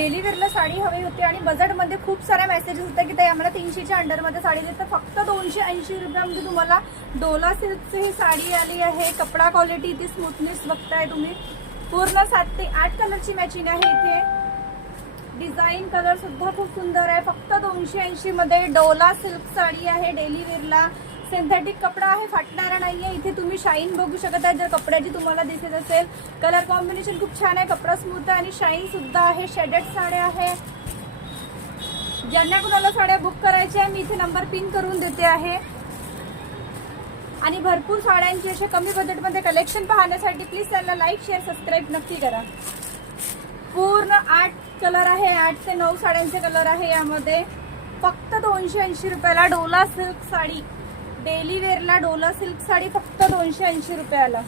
Daily वेअरला sari हवी होती आणि बजेटमध्ये खूप साऱ्या मेसेजेस होते की ताई आम्हाला 300च्या अंडरमध्ये साडी देतं. फक्त 280 रुपयामध्ये तुम्हाला डोला सिल्कची ही साडी आली आहे. कपडा क्वालिटी ती स्मूथनेस बघताय तुम्ही. पूर्ण 7 ते 8 कलरची मॅचिंग आहे इथे. डिझाईन कलर सुद्धा खूप सुंदर आहे. फक्त 280 मध्ये डोला सिल्क साडी आहे. डेली वेअरला सिंथेटिक कपडा आहे, फाटणारा नाहीये. इथे तुम्ही शाईन बघू शकत आहे जर कपड्याची तुम्हाला दिसत असेल. कलर कॉम्बिनेशन खूप छान आहे. कपडा स्मूथ आहे आणि शाईन सुद्धा आहे. शेडेड साड्या आहे. ज्यांना कुणाला साड्या बुक करायच्या आहे मी इथे नंबर पिन करून देते आहे. आणि भरपूर साड्यांची अशा कमी बजेटमध्ये कलेक्शन पाहण्यासाठी प्लीज त्यांना लाईक शेअर सबस्क्राईब नक्की करा. पूर्ण 8 कलर आहे. 8 ते 9 साड्यांचे कलर आहे यामध्ये. फक्त 280 रुपयाला डोला सिल्क साडी. डेली वेअरला डोला सिल्क साडी फक्त 280 रुपयाला.